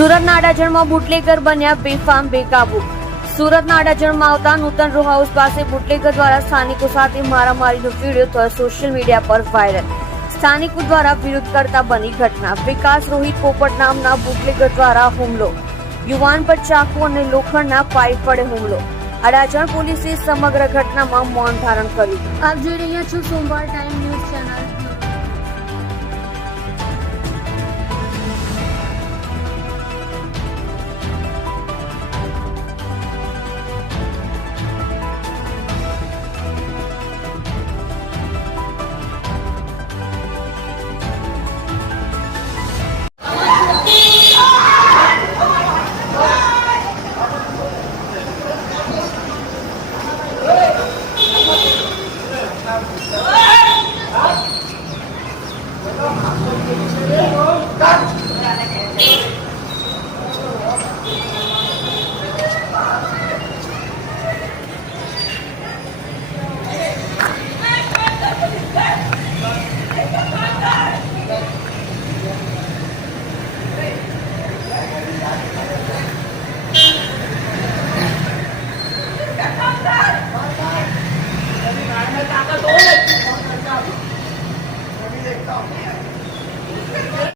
સુરતના અડાજણમાં બુટલેગર બન્યા બેફામ બેકાબુ। સુરતના અડાજણમાં આવતા નૂતન રો હાઉસ પાસે બુટલેગર દ્વારા સ્થાનિકો સાથે મારામારીનો વિડીયો થયો સોશિયલ મીડિયા પર વાયરલ। સ્થાનિકો દ્વારા વિરોધ કરતા બની ઘટના। વિકાસ રોહિત પોપટ નામના બુટલેગર દ્વારા હુમલો। યુવાન પર ચાકુ અને લોખંડના પાઇપ વડે હુમલો। અડાજણ પોલીસે સમગ્ર ઘટનામાં મૌન ધારણ કર્યું। આપ જોઈ રહ્યા છો સોમવાર ટાઈમ ન્યૂઝ ચેનલ।